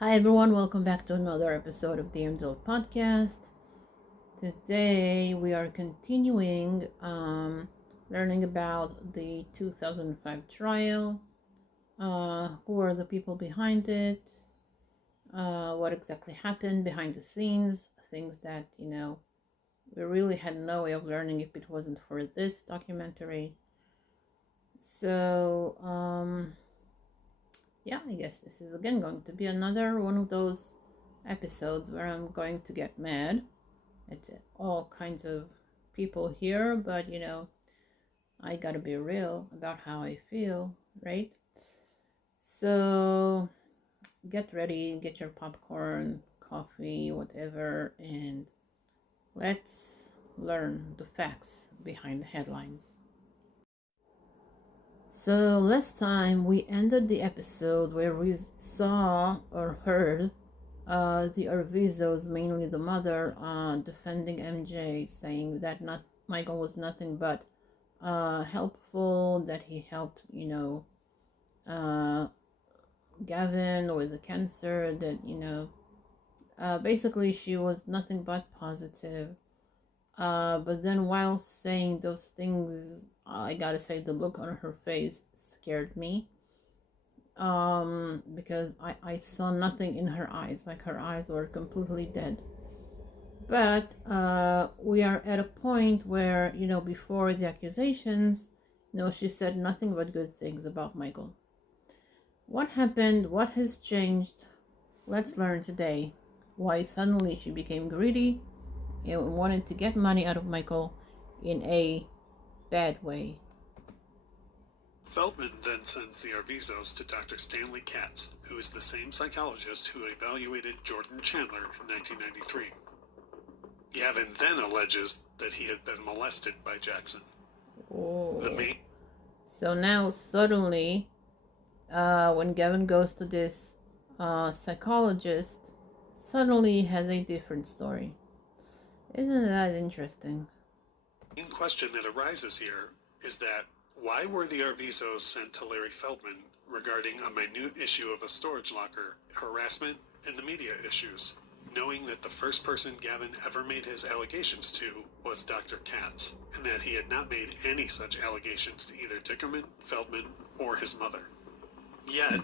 Hi everyone, welcome back to another episode of the mdlove podcast. Today we are continuing learning about the 2005 trial, who are the people behind it, what exactly happened behind the scenes, things that, we really had no way of learning if it wasn't for this documentary. So, yeah, I guess this is again going to be another one of those episodes where I'm going to get mad at all kinds of people here, but I gotta be real about how I feel, right? So get ready, get your popcorn, coffee, whatever, and let's learn the facts behind the headlines. So last time we ended the episode where we saw or heard the Arvizos, mainly the mother, defending MJ, saying that not Michael was nothing but helpful, that he helped, uh, Gavin with the cancer, that, basically she was nothing but positive. But then while saying those things, I gotta say the look on her face scared me. Because I saw nothing in her eyes, like her eyes were completely dead. But we are at a point where, before the accusations, she said nothing but good things about Michael. What happened? What has changed? Let's learn today why suddenly she became greedy and wanted to get money out of Michael in a bad way. Feldman then sends the Arvizos to Dr. Stanley Katz, who is the same psychologist who evaluated Jordan Chandler in 1993. Gavin then alleges that he had been molested by Jackson. Oh. So now suddenly, when Gavin goes to this psychologist, suddenly he has a different story. Isn't that interesting? The main question that arises here is that why were the Arvizos sent to Larry Feldman regarding a minute issue of a storage locker, harassment, and the media issues, knowing that the first person Gavin ever made his allegations to was Dr. Katz, and that he had not made any such allegations to either Dickerman, Feldman, or his mother. Yet,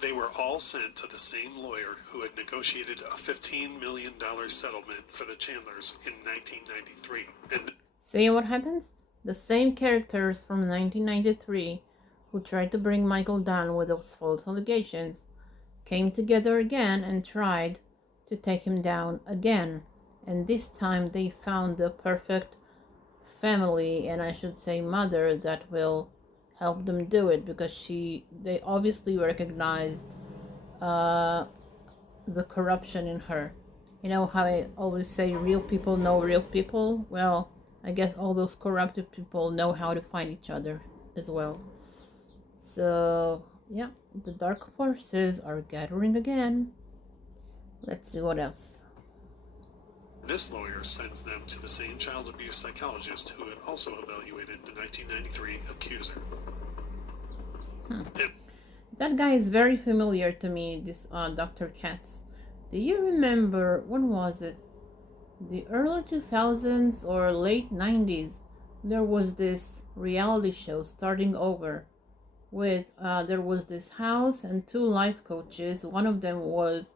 they were all sent to the same lawyer who had negotiated a $15 million settlement for the Chandlers in 1993. And see what happens? The same characters from 1993 who tried to bring Michael down with those false allegations came together again and tried to take him down again. And this time they found the perfect family, and I should say mother, that will help them do it, because they obviously recognized the corruption in her. You know how I always say real people know real people? Well, I guess all those corrupted people know how to find each other as well. So, yeah, the dark forces are gathering again. Let's see what else. this lawyer sends them to the same child abuse psychologist who had also evaluated the 1993 accuser. That guy is very familiar to me, this Dr. Katz. Do you remember, when was it? The early 2000s or late 90s, there was this reality show, Starting Over, with there was this house and two life coaches. One of them was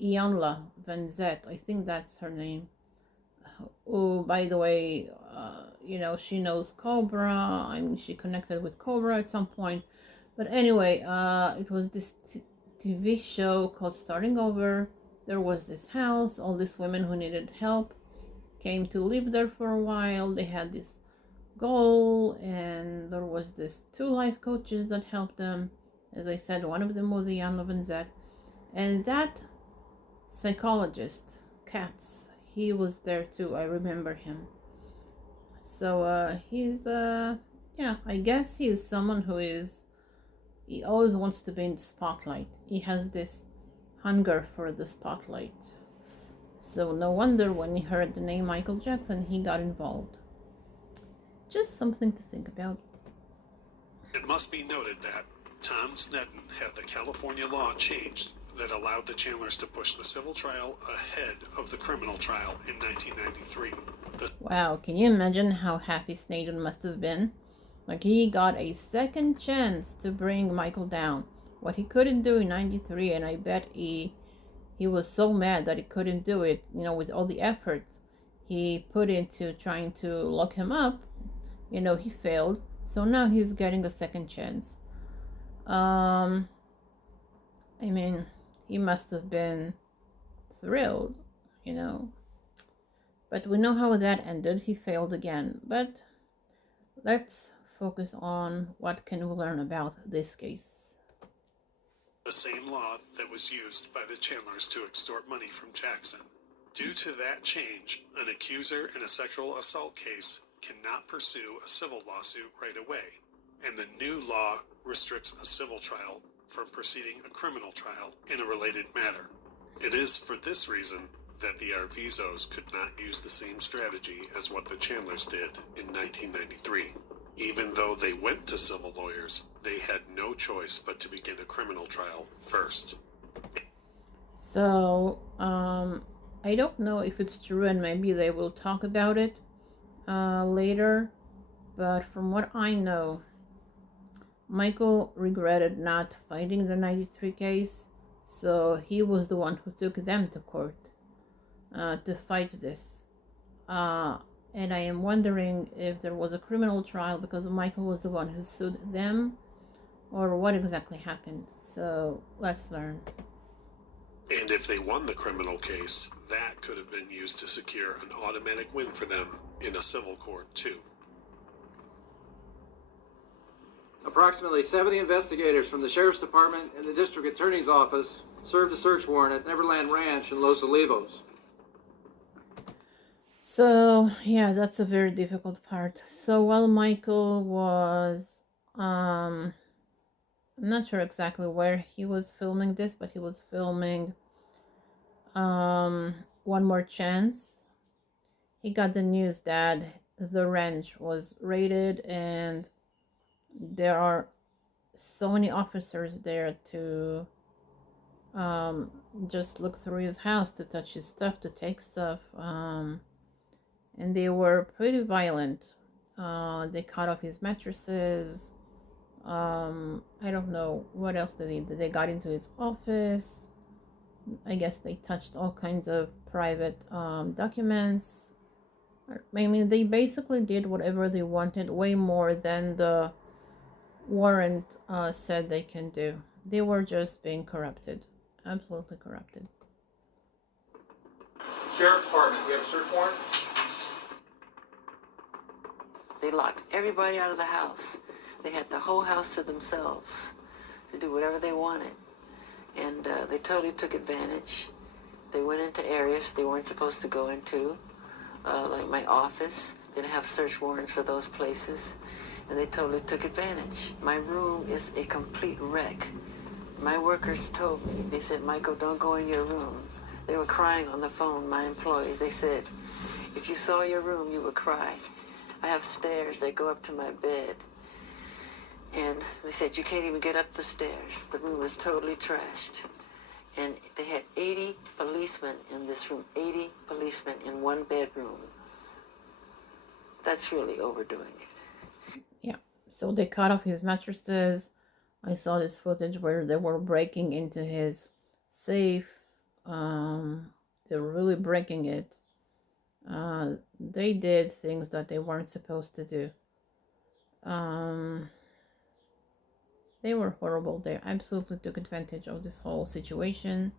Ianla Van Zet, I think that's her name. Oh, by the way, she knows Cobra. I mean, she connected with Cobra at some point. But anyway, it was this TV show called Starting Over. There was this house. All these women who needed help came to live there for a while. They had this goal, and there was this two life coaches that helped them. As I said, one of them was Jan Levinzet, and that psychologist Katz, he was there too. I remember him. So he's I guess he's someone he always wants to be in the spotlight. He has this hunger for the spotlight. So no wonder when he heard the name Michael Jackson, he got involved. Just something to think about. It must be noted that Tom Sneddon had the California law changed that allowed the Chandlers to push the civil trial ahead of the criminal trial in 1993. Wow, can you imagine how happy Snowden must have been? Like, he got a second chance to bring Michael down. What he couldn't do in 93, and I bet he was so mad that he couldn't do it, with all the efforts he put into trying to lock him up, he failed. So now he's getting a second chance. I mean, he must have been thrilled, But we know how that ended. He failed again. But let's focus on what can we learn about this case. The same law that was used by the Chandlers to extort money from Jackson. Due to that change, an accuser in a sexual assault case cannot pursue a civil lawsuit right away, and the new law restricts a civil trial from preceding a criminal trial in a related matter. It is for this reason that the Arvizos could not use the same strategy as what the Chandlers did in 1993. Even though they went to civil lawyers, they had no choice but to begin a criminal trial first. So, I don't know if it's true, and maybe they will talk about it later, but from what I know, Michael regretted not fighting the 93 case, so he was the one who took them to court to fight this. And I am wondering if there was a criminal trial because Michael was the one who sued them, or what exactly happened. So let's learn. And if they won the criminal case, that could have been used to secure an automatic win for them in a civil court too. Approximately 70 investigators from the Sheriff's Department and the District Attorney's Office served a search warrant at Neverland Ranch in Los Olivos. So, yeah, that's a very difficult part. So while Michael was, I'm not sure exactly where he was filming this, but he was filming One More Chance. He got the news that the ranch was raided and there are so many officers there to just look through his house, to touch his stuff, to take stuff. And they were pretty violent. They cut off his mattresses. I don't know what else they did. They got into his office. I guess they touched all kinds of private documents. I mean, they basically did whatever they wanted, way more than the warrant said they can do. They were just being corrupted. Absolutely corrupted. Sheriff's Department, we have a search warrant? They locked everybody out of the house. They had the whole house to themselves to do whatever they wanted. And they totally took advantage. They went into areas they weren't supposed to go into, like my office. They didn't have search warrants for those places. And they totally took advantage. My room is a complete wreck. My workers told me, they said, Michael, don't go in your room. They were crying on the phone, my employees. They said, if you saw your room, you would cry. I have stairs that go up to my bed. And they said, you can't even get up the stairs. The room is totally trashed. And they had 80 policemen in this room, 80 policemen in one bedroom. That's really overdoing it. Yeah, so they cut off his mattresses. I saw this footage where they were breaking into his safe. They were really breaking it. They did things that they weren't supposed to do. They were horrible. They absolutely took advantage of this whole situation.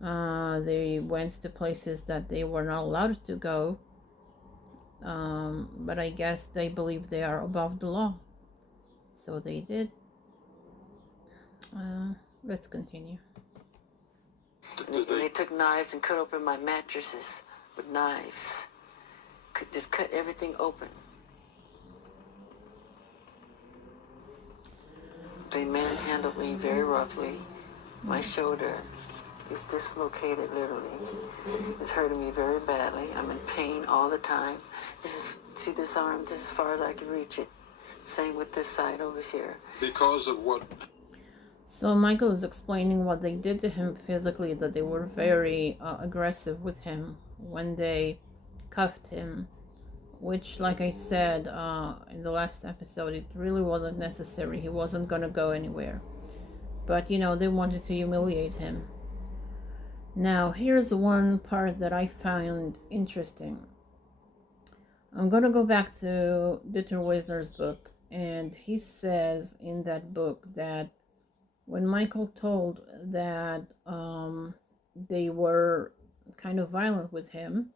They went to places that they were not allowed to go. But I guess they believe they are above the law. So they did. Let's continue. And they took knives and cut open my mattresses with knives. Just cut everything open. They manhandled me very roughly. My shoulder is dislocated, literally. It's hurting me very badly. I'm in pain all the time. See this arm? This is as far as I can reach it. Same with this side over here. Because of what? So Michael is explaining what they did to him physically, that they were very aggressive with him when they cuffed him, which, like I said in the last episode, it really wasn't necessary. He wasn't going to go anywhere. But, they wanted to humiliate him. Now, here's one part that I found interesting. I'm going to go back to Dieter Wisner's book, and he says in that book that when Michael told that they were kind of violent with him,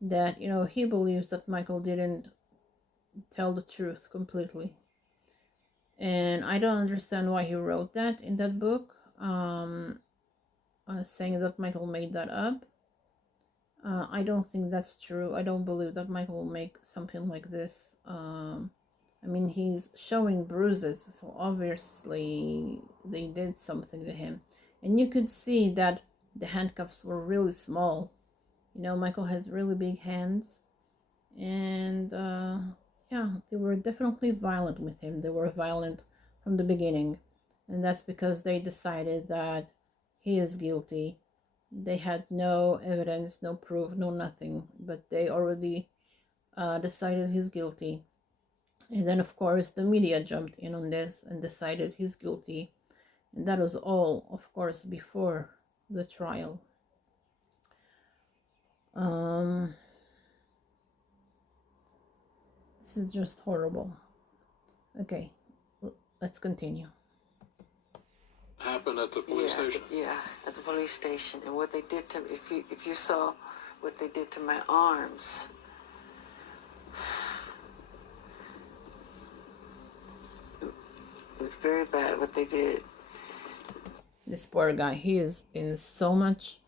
that, he believes that Michael didn't tell the truth completely. And I don't understand why he wrote that in that book, saying that Michael made that up. I don't think that's true. I don't believe that Michael will make something like this. He's showing bruises, so obviously they did something to him. And you could see that the handcuffs were really small. Michael has really big hands. And they were definitely violent with him. They were violent from the beginning. And that's because they decided that he is guilty. They had no evidence, no proof, no nothing. But they already decided he's guilty. And then, of course, the media jumped in on this and decided he's guilty. And that was all, of course, before the trial. This is just horrible. Okay, let's continue. Happened at the police station? Yeah, at the police station. And what they did to me, if you saw what they did to my arms, it was very bad what they did. This poor guy, he is in so much,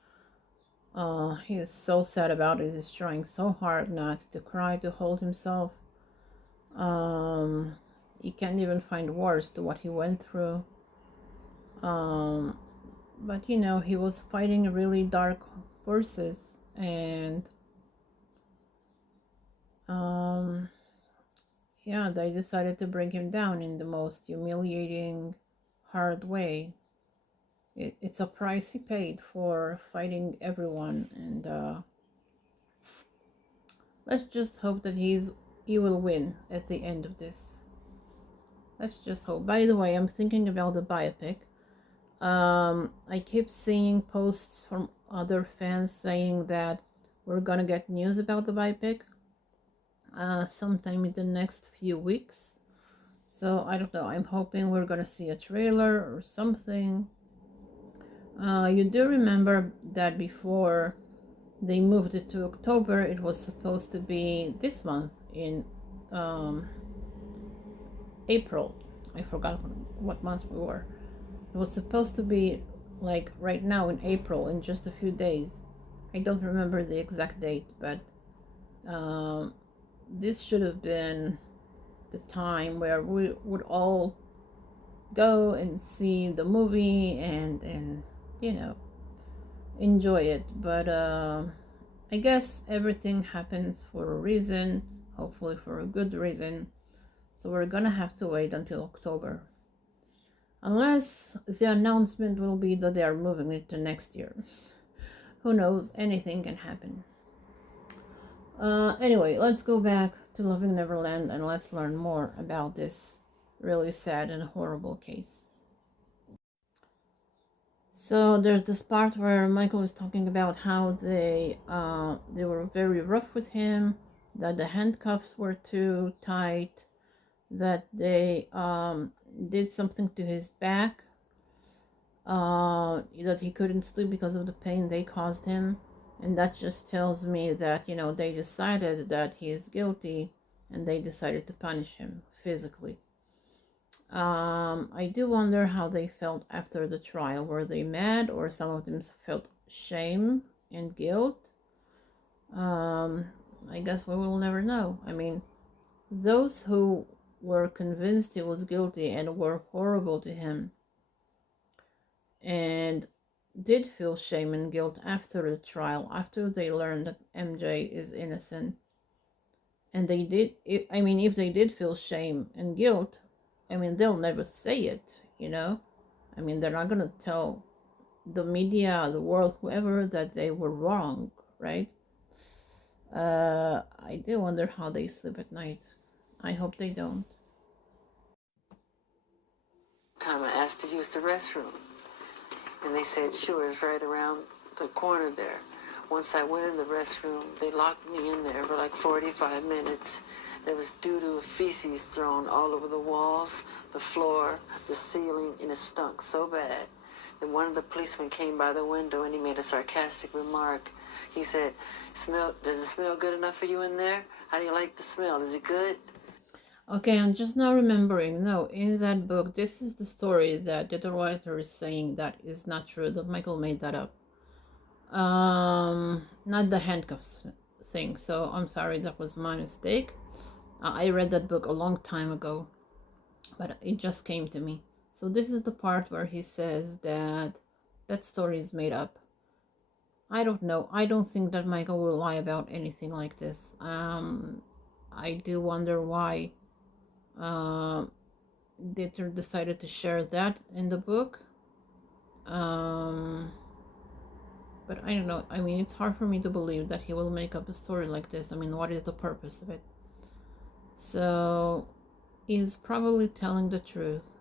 he is so sad about it. He's trying so hard not to cry, to hold himself. He can't even find words to what he went through. But he was fighting really dark forces, and they decided to bring him down in the most humiliating, hard way. It's a price he paid for fighting everyone, and let's just hope that he will win at the end of this. Let's just hope. By the way, I'm thinking about the biopic. I keep seeing posts from other fans saying that we're gonna get news about the biopic sometime in the next few weeks. So I don't know. I'm hoping we're gonna see a trailer or something. You do remember that before they moved it to October, it was supposed to be this month in April. I forgot what month we were. It was supposed to be like right now in April, in just a few days. I don't remember the exact date, but this should have been the time where we would all go and see the movie and enjoy it. But I guess everything happens for a reason, hopefully for a good reason. So we're gonna have to wait until October. Unless the announcement will be that they are moving it to next year. Who knows? Anything can happen. Anyway, let's go back to Loving Neverland and let's learn more about this really sad and horrible case. So there's this part where Michael is talking about how they were very rough with him, that the handcuffs were too tight, that they did something to his back, that he couldn't sleep because of the pain they caused him. And that just tells me that, they decided that he is guilty and they decided to punish him physically. I do wonder how they felt after the trial. Were they mad, or some of them felt shame and guilt? I guess we will never know. Those who were convinced he was guilty and were horrible to him and did feel shame and guilt after the trial, after they learned that MJ is innocent. And they did, if they did feel shame and guilt, they'll never say it, I mean, they're not gonna tell the media, the world, whoever, that they were wrong, right? I do wonder how they sleep at night. I hope they don't. Time I asked to use the restroom, and they said, sure, it's right around the corner there. Once I went in the restroom, they locked me in there for like 45 minutes. There was doo-doo feces thrown all over the walls, the floor, the ceiling, and it stunk so bad that one of the policemen came by the window and he made a sarcastic remark. He said, does it smell good enough for you in there? How do you like the smell? Is it good? Okay, I'm just now remembering. No, in that book, this is the story that the writer is saying that is not true, that Michael made that up. Not the handcuffs thing. So I'm sorry, that was my mistake. I read that book a long time ago, but it just came to me. So this is the part where he says that that story is made up. I don't know. I don't think that Michael will lie about anything like this. I do wonder why they decided to share that in the book. But I don't know. I mean, it's hard for me to believe that he will make up a story like this. I mean, what is the purpose of it? So he's probably telling the truth.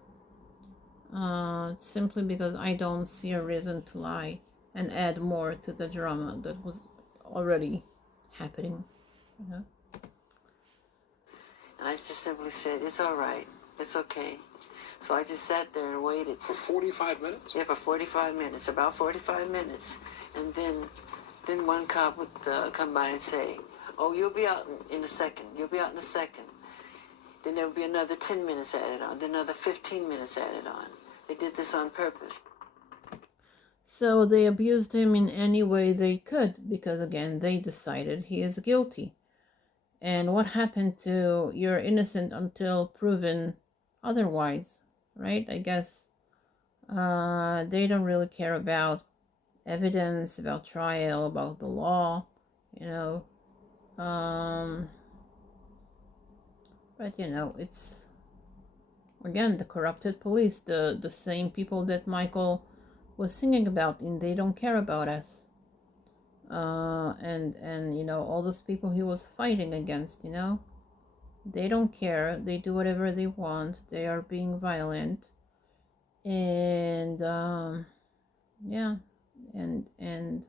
Simply because I don't see a reason to lie and add more to the drama that was already happening. You know? And I just simply said, it's all right. It's okay. So I just sat there and waited. For 45 minutes? Yeah, for 45 minutes, about 45 minutes. And then one cop would come by and say, oh, you'll be out in a second. You'll be out in a second. Then there would be another 10 minutes added on, then another 15 minutes added on. They did this on purpose. So they abused him in any way they could because, again, they decided he is guilty. And what happened to you're innocent until proven otherwise, right? I guess they don't really care about evidence, about trial, about the law, you know. But, you know, it's, again, the corrupted police, the same people that Michael was singing about in They Don't Care About Us. And you know, all those people he was fighting against, you know, they don't care. They do whatever they want. They are being violent. And, yeah. And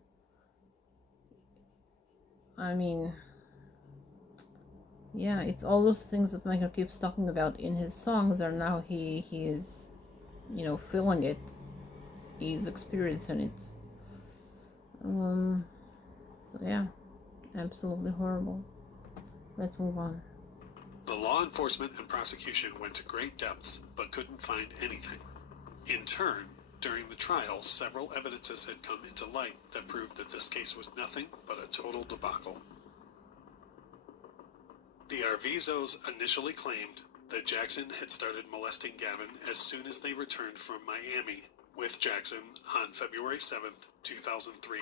I mean, yeah, it's all those things that Michael keeps talking about in his songs are now he is, you know, feeling it. He's experiencing it. So yeah, absolutely horrible. Let's move on. The law enforcement and prosecution went to great depths, but couldn't find anything. In turn, during the trial, several evidences had come into light that proved that this case was nothing but a total debacle. The Arvizos initially claimed that Jackson had started molesting Gavin as soon as they returned from Miami with Jackson on February 7th, 2003.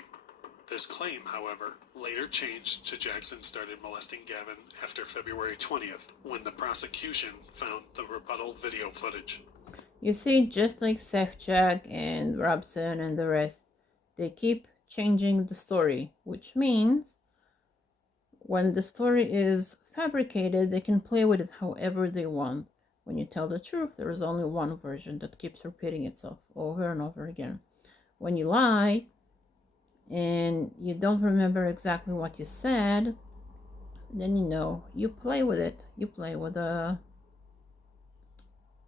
This claim, however, later changed to Jackson started molesting Gavin after February 20th, when the prosecution found the rebuttal video footage. You see, just like Safjak and Robson and the rest, they keep changing the story, which means when the story is fabricated, they can play with it however they want. When you tell the truth, there is only one version that keeps repeating itself over and over again. When you lie and you don't remember exactly what you said, then you know, you play with it. You play with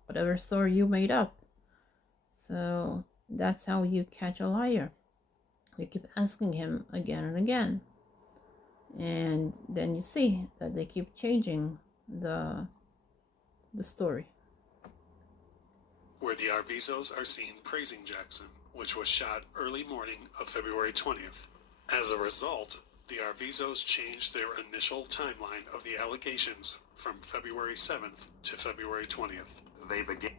whatever story you made up. So that's how you catch a liar. You keep asking him again and again. And then you see that they keep changing the story. Where the Arvizos are seen praising Jackson, which was shot early morning of February 20th. As a result, the Arvizos changed their initial timeline of the allegations from February 7th to February 20th. They began.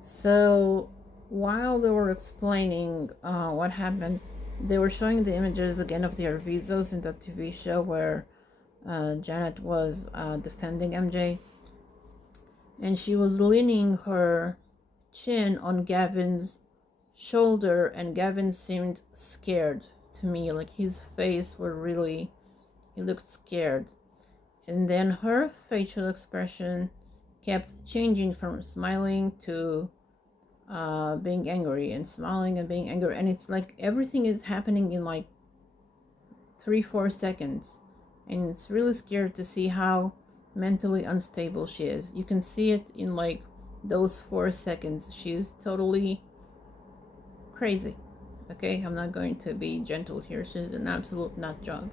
So while they were explaining what happened, they were showing the images again of the Arvizos in the TV show where Janet was defending MJ, and she was leaning her chin on Gavin's shoulder, and Gavin seemed scared to me. Like his face were really, he looked scared. And then her facial expression kept changing from smiling to being angry, and smiling and being angry. And it's like everything is happening in like 3-4 seconds. And it's really scary to see how mentally unstable she is. You can see it in like those 4 seconds. She's totally crazy. Okay, I'm not going to be gentle here. She's an absolute nut job.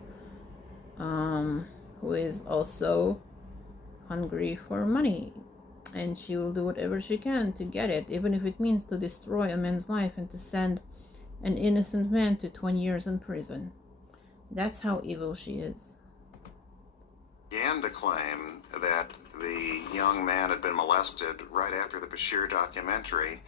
Who is also hungry for money, and she will do whatever she can to get it, even if it means to destroy a man's life and to send an innocent man to 20 years in prison. That's how evil she is. Began to claim that the young man had been molested right after the Bashir documentary,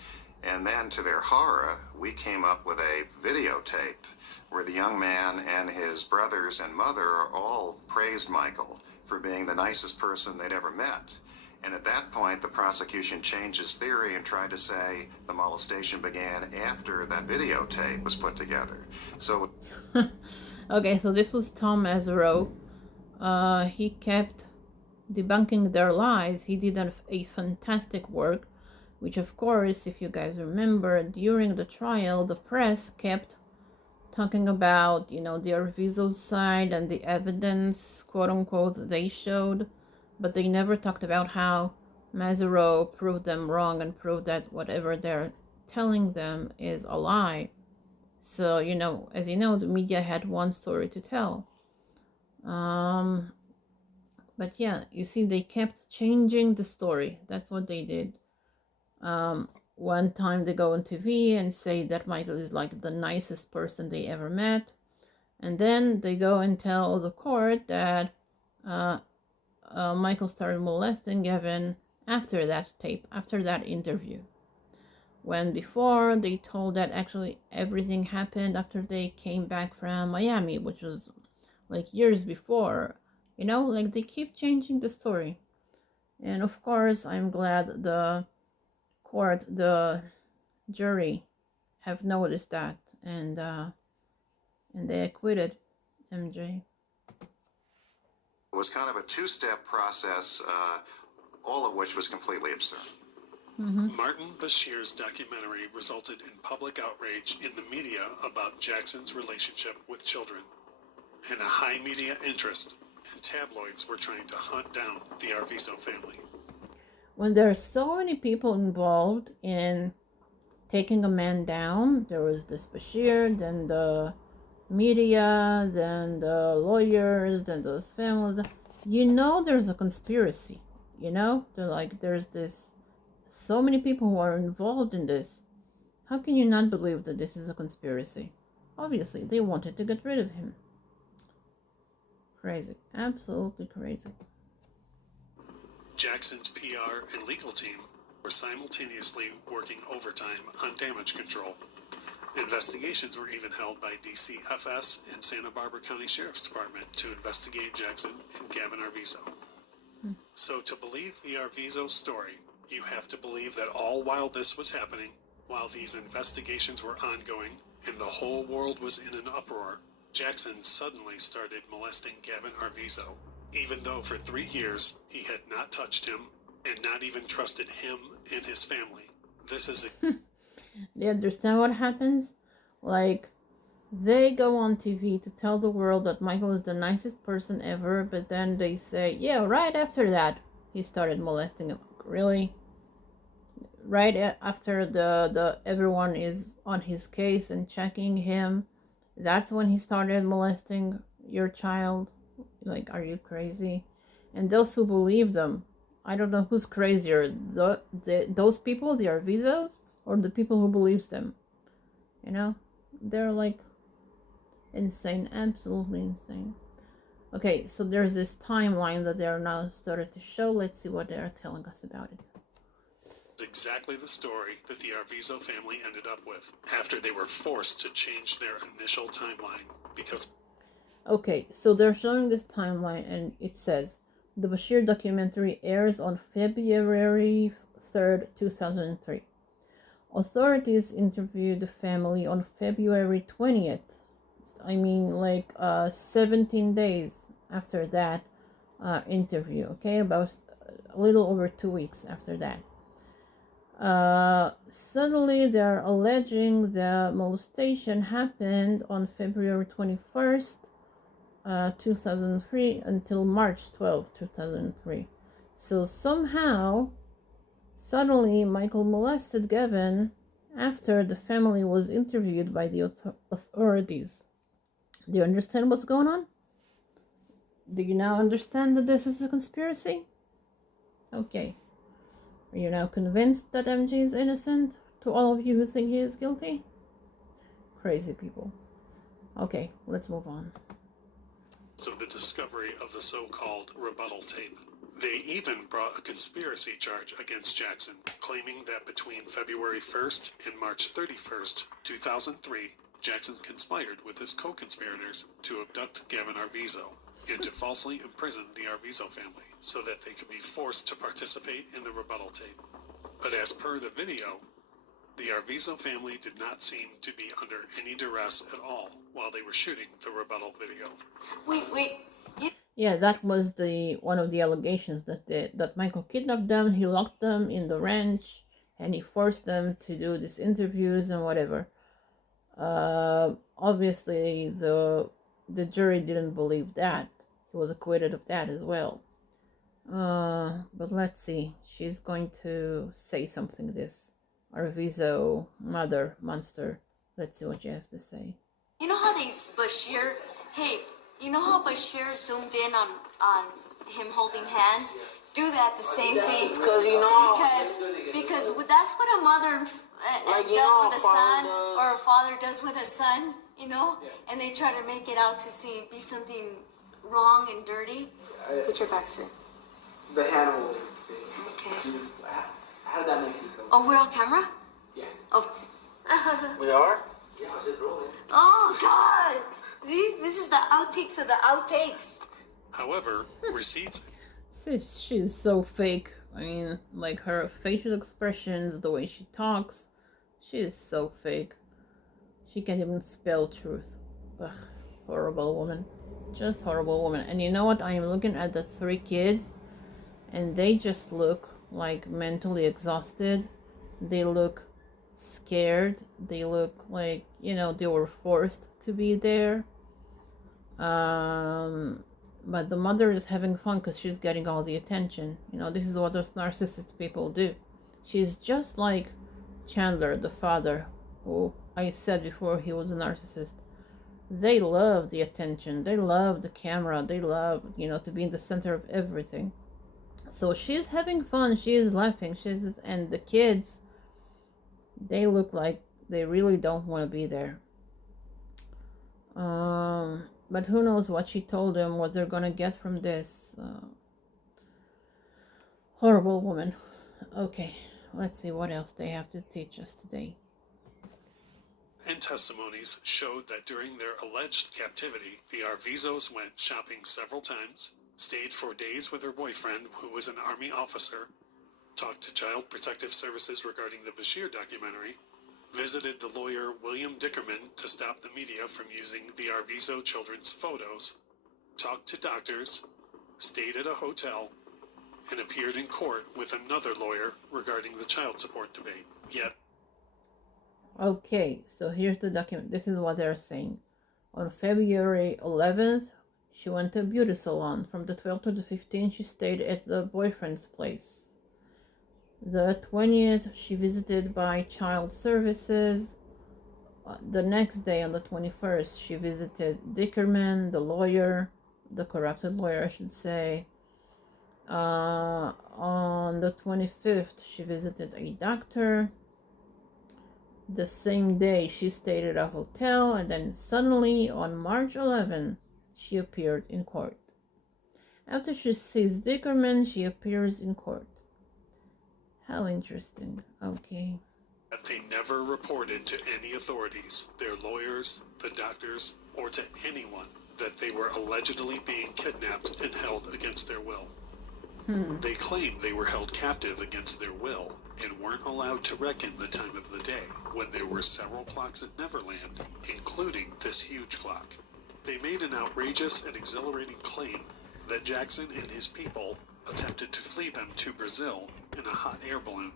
and then to their horror, we came up with a videotape where the young man and his brothers and mother all praised Michael for being the nicest person they'd ever met. And at that point, the prosecution changed its theory and tried to say the molestation began after that videotape was put together. So, okay, so this was Tom Mesereau. He kept debunking their lies. He did a fantastic work, which of course, if you guys remember, during the trial, the press kept talking about, the Arvizo's side and the evidence, quote unquote, they showed, but they never talked about how Mesereau proved them wrong and proved that whatever they're telling them is a lie. So, as you know, the media had one story to tell. But yeah, you see, they kept changing the story. That's what they did. One time they go on TV and say that Michael is like the nicest person they ever met. And then they go and tell the court that Michael started molesting Gavin after that tape, after that interview. When before they told that actually everything happened after they came back from Miami, which was like years before. Like they keep changing the story. And of course, I'm glad the court, the jury have noticed that, and they acquitted MJ. it was kind of a two-step process, all of which was completely absurd. Martin Bashir's documentary resulted in public outrage in the media about Jackson's relationship with children, and a high media interest, and tabloids were trying to hunt down the Arvizo family. When there are so many people involved in taking a man down, there was this Bashir, then the media, then the lawyers, then those families. There's a conspiracy. There's so many people who are involved in this. How can you not believe that this is a conspiracy? Obviously, they wanted to get rid of him. Crazy. Absolutely crazy. Jackson's PR and legal team were simultaneously working overtime on damage control. Investigations were even held by DCFS and Santa Barbara County Sheriff's Department to investigate Jackson and Gavin Arvizo. So to believe the Arvizo story, you have to believe that all while this was happening, while these investigations were ongoing, and the whole world was in an uproar, Jackson suddenly started molesting Gavin Arvizo, even though for 3 years he had not touched him and not even trusted him and his family. This is a... Do you understand what happens? Like, they go on TV to tell the world that Michael is the nicest person ever, but then they say, yeah, right after that, he started molesting him. Really? Right after the everyone is on his case and checking him, that's when he started molesting your child? Like, are you crazy? And those who believe them, I don't know who's crazier, those people, the Arvizos, or the people who believes them. They're like insane, absolutely insane. Okay, so there's this timeline that they're now started to show. Let's see what they're telling us about it. It's exactly the story that the Arvizo family ended up with after they were forced to change their initial timeline because... Okay, so they're showing this timeline, and it says the Bashir documentary airs on February 3rd, 2003. Authorities interviewed the family on February 20th. I mean, like 17 days after that interview, okay? About a little over 2 weeks after that. Suddenly, they're alleging the molestation happened on February 21st, 2003 until March 12, 2003. So somehow, suddenly, Michael molested Gavin after the family was interviewed by the authorities. Do you understand what's going on? Do you now understand that this is a conspiracy? Okay. Are you now convinced that MJ is innocent? To all of you who think he is guilty? Crazy people. Okay, let's move on. Of the discovery of the so-called rebuttal tape. They even brought a conspiracy charge against Jackson, claiming that between February 1st and March 31st, 2003, Jackson conspired with his co-conspirators to abduct Gavin Arvizo and to falsely imprison the Arvizo family so that they could be forced to participate in the rebuttal tape. But as per the video, the Arvizo family did not seem to be under any duress at all while they were shooting the rebuttal video. Yeah, that was one of the allegations that Michael kidnapped them. He locked them in the ranch and he forced them to do these interviews and whatever. Obviously, the jury didn't believe that. He was acquitted of that as well. But let's see. She's going to say something. This Arvizo mother monster. Let's see what she has to say. You know how Bashir? Hey, you know how Bashir zoomed in on him holding hands? Do that the same thing. Because because that's what a mother does with a son, or a father does with a son. You know, and they try to make it out to be something wrong and dirty. Put your back, sir. The animal. Okay. How did that make you feel? Oh, we're on camera? Yeah. Oh. we are? Yeah, I said rolling. Oh God! This is the outtakes of the outtakes. However, receipts... She's so fake. I mean, like her facial expressions, the way she talks, she is so fake. She can't even spell truth. Ugh, horrible woman. Just horrible woman. And you know what? I am looking at the 3 kids, and they just look like mentally exhausted. They look scared. They look like, they were forced to be there. But the mother is having fun because she's getting all the attention. This is what those narcissist people do. She's just like Chandler, the father, who I said before he was a narcissist. They love the attention. They love the camera. They love, to be in the center of everything. So she's having fun. She is laughing. And the kids, they look like they really don't want to be there. But who knows what she told them, what they're going to get from this. Horrible woman. Okay, let's see what else they have to teach us today. And testimonies showed that during their alleged captivity, the Arvizos went shopping several times, stayed for days with her boyfriend, who was an Army officer, talked to Child Protective Services regarding the Bashir documentary, visited the lawyer William Dickerman to stop the media from using the Arvizo children's photos, talked to doctors, stayed at a hotel, and appeared in court with another lawyer regarding the child support debate. Yet, okay, so here's the document. This is what they're saying. On February 11th, she went to a beauty salon. From the 12th to the 15th, she stayed at the boyfriend's place. The 20th, she visited by child services. The next day, on the 21st, she visited Dickerman, the lawyer, the corrupted lawyer, I should say. On the 25th, she visited a doctor. The same day, she stayed at a hotel, and then suddenly, on March 11, she appeared in court. After she sees Dickerman, she appears in court. How interesting. Okay. that they never reported to any authorities, their lawyers, the doctors, or to anyone that they were allegedly being kidnapped and held against their will. They claimed they were held captive against their will and weren't allowed to reckon the time of the day when there were several clocks at Neverland, including this huge clock. They made an outrageous and exhilarating claim that Jackson and his people attempted to flee them to Brazil in a hot air balloon.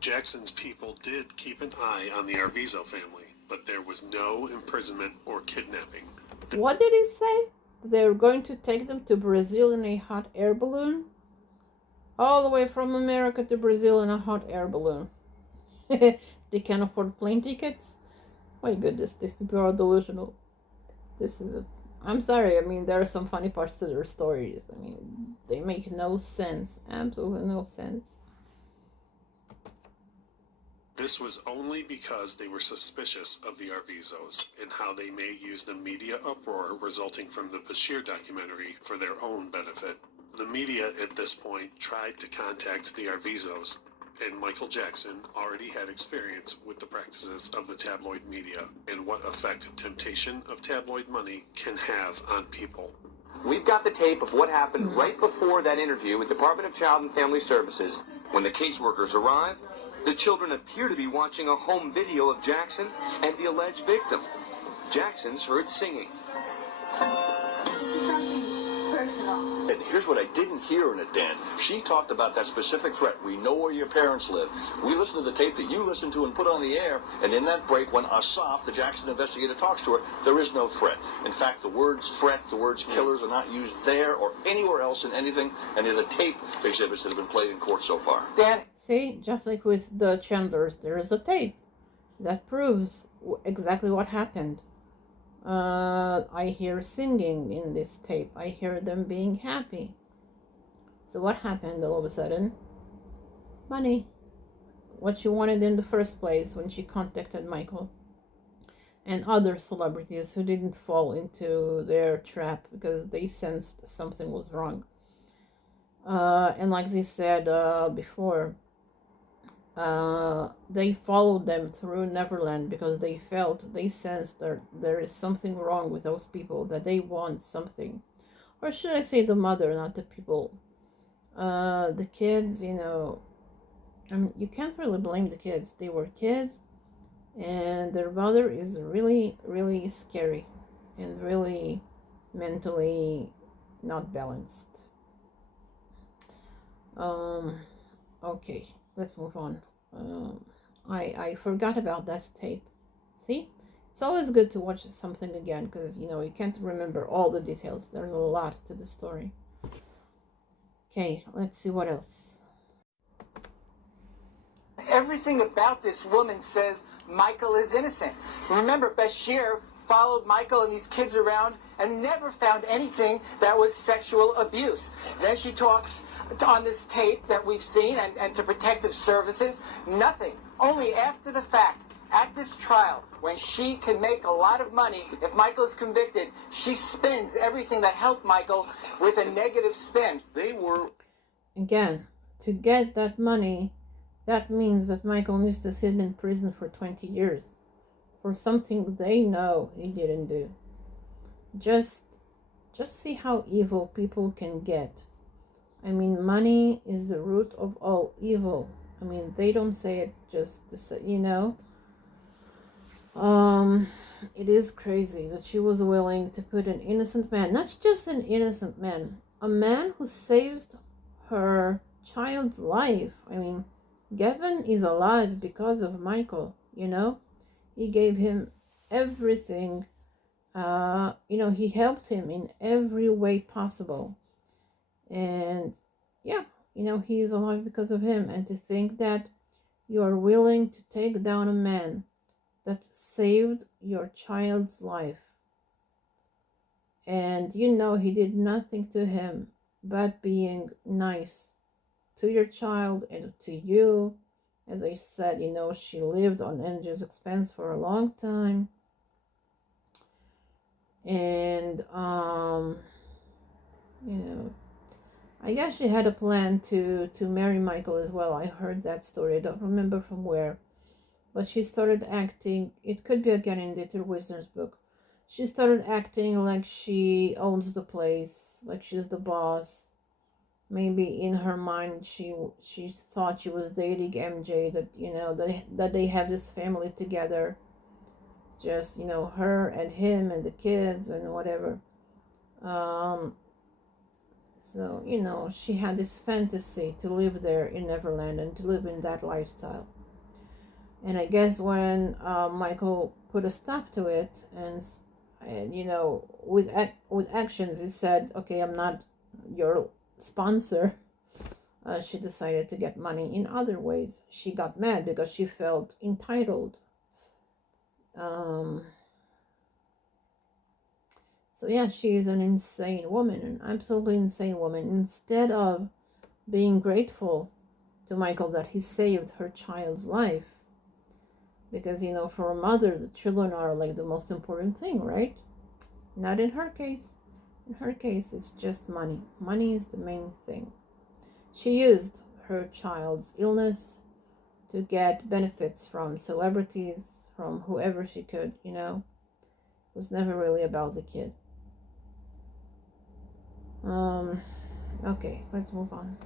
Jackson's people did keep an eye on the Arvizo family, but there was no imprisonment or kidnapping. What did he say? They're going to take them to Brazil in a hot air balloon? All the way from America to Brazil in a hot air balloon. They can't afford plane tickets? My goodness, these people are delusional. I'm sorry, I mean, there are some funny parts to their stories. I mean, they make no sense. Absolutely no sense. This was only because they were suspicious of the Arvizos and how they may use the media uproar resulting from the Bashir documentary for their own benefit. The media at this point tried to contact the Arvizos, and Michael Jackson already had experience with the practices of the tabloid media and what effect temptation of tabloid money can have on people. We've got the tape of what happened right before that interview with Department of Child and Family Services. When the caseworkers arrive, the children appear to be watching a home video of Jackson and the alleged victim. Jackson's heard singing. And here's what I didn't hear in it, Dan. She talked about that specific threat. We know where your parents live. We listened to the tape that you listened to and put on the air, and in that break, when Asaf, the Jackson investigator, talks to her, there is no threat. In fact, the words threat, the words killers are not used there or anywhere else in anything, and in the tape exhibits that have been played in court so far. Dan, See, just like with the Chandlers, there is a tape that proves exactly what happened. I hear singing in this tape. I hear them being happy. So what happened all of a sudden? Money. What she wanted in the first place when she contacted Michael. And other celebrities who didn't fall into their trap because they sensed something was wrong. And like they said before, they followed them through Neverland because they sensed that there is something wrong with those people, that they want something. Or should I say the mother, not the people. The kids, you know, I mean, you can't really blame the kids. They were kids, and their mother is really, really scary and really mentally not balanced. Okay, let's move on. I forgot about that tape. See, it's always good to watch something again because you know you can't remember all the details. There's a lot to the story. Okay, let's see what else. everything about this woman says Michael is innocent. Remember, Bashir followed Michael and these kids around and never found anything that was sexual abuse. Then she talks on this tape that we've seen and to protective services, nothing. Only after the fact, at this trial, when she can make a lot of money, if Michael is convicted, she spins everything that helped Michael with a negative spin. They were... Again, to get that money, that means that Michael needs to sit in prison for 20 years for something they know he didn't do. Just see how evil people can get. I mean, money is the root of all evil. I mean, they don't say it just to say, you know. It is crazy that she was willing to put an innocent man, not just an innocent man, a man who saved her child's life. I mean, Gavin is alive because of Michael, you know. He gave him everything. You know, he helped him in every way possible. And yeah, you know, he is alive because of him. And to think that you are willing to take down a man that saved your child's life, and you know he did nothing to him but being nice to your child and to you. As I said, you know, she lived on Angie's expense for a long time. And you know, I guess she had a plan to marry Michael as well. I heard that story. I don't remember from where. But she started acting, it could be again in Dieter Wisner's book. She started acting like she owns the place, like she's the boss. maybe in her mind she thought she was dating MJ, that that they have this family together, just her and him and the kids and whatever. So she had this fantasy to live there in Neverland and to live in that lifestyle. And I guess when Michael put a stop to it, and with actions, he said, "Okay, I'm not your sponsor." She decided to get money in other ways. She got mad because she felt entitled. So yeah, she is an insane woman, an absolutely insane woman. Instead of being grateful to Michael that he saved her child's life, because for a mother, the children are like the most important thing, right? Not in her case. In her case, it's just money. Money is the main thing. She used her child's illness to get benefits from celebrities, from whoever she could, It was never really about the kid. Okay, let's move on.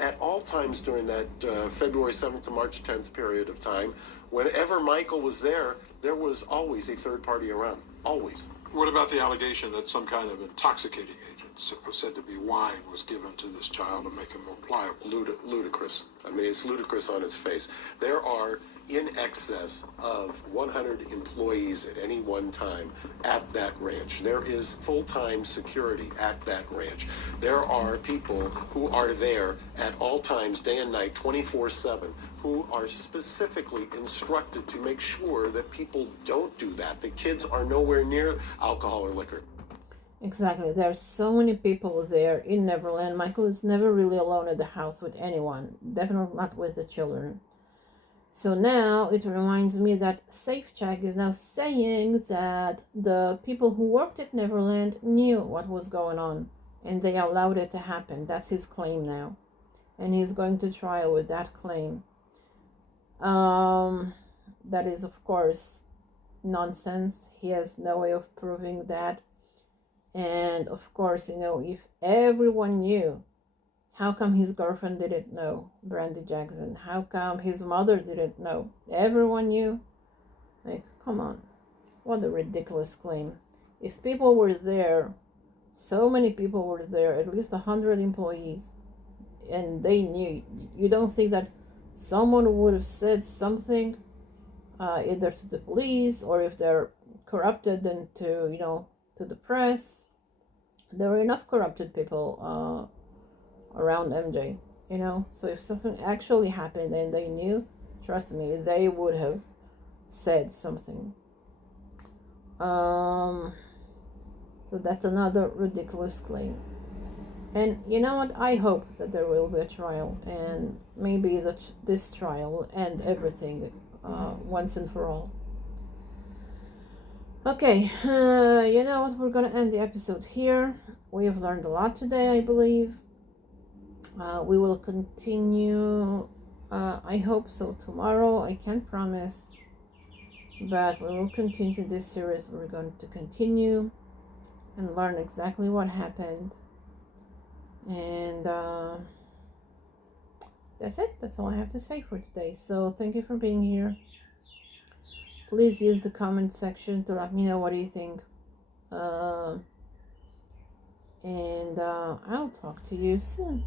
At all times during that February 7th to March 10th period of time, whenever Michael was there was always a third party around. Always. What about the allegation that some kind of intoxicating agent, said to be wine, was given to this child to make him more pliable? Ludicrous. I mean, it's ludicrous on its face. There are in excess of 100 employees at any one time at that ranch. There is full-time security at that ranch. There are people who are there at all times, day and night, 24/7, who are specifically instructed to make sure that people don't do that. The kids are nowhere near alcohol or liquor. Exactly. There's so many people there in Neverland. Michael is never really alone at the house with anyone. Definitely not with the children. So now it reminds me that SafeCheck is now saying that the people who worked at Neverland knew what was going on and they allowed it to happen. That's his claim now. And he's going to trial with that claim. That is, of course, nonsense. He has no way of proving that. And of course, if everyone knew, how come his girlfriend didn't know, Brandy Jackson? How come his mother didn't know? Everyone knew. Like, come on. What a ridiculous claim. If people were there, so many people were there, at least 100 employees, and they knew, you don't think that someone would have said something, either to the police, or if they're corrupted, then to the press? There were enough corrupted people around MJ, so if something actually happened and they knew, trust me, they would have said something. So that's another ridiculous claim. And you know what? I hope that there will be a trial, and maybe this trial will end everything once and for all. Okay, you know what? We're gonna end the episode here. We have learned a lot today, I believe. We will continue, I hope so, tomorrow. I can't promise, but we will continue this series. We're going to continue and learn exactly what happened. And that's it. That's all I have to say for today. So thank you for being here. Please use the comment section to let me know what you think. And I'll talk to you soon.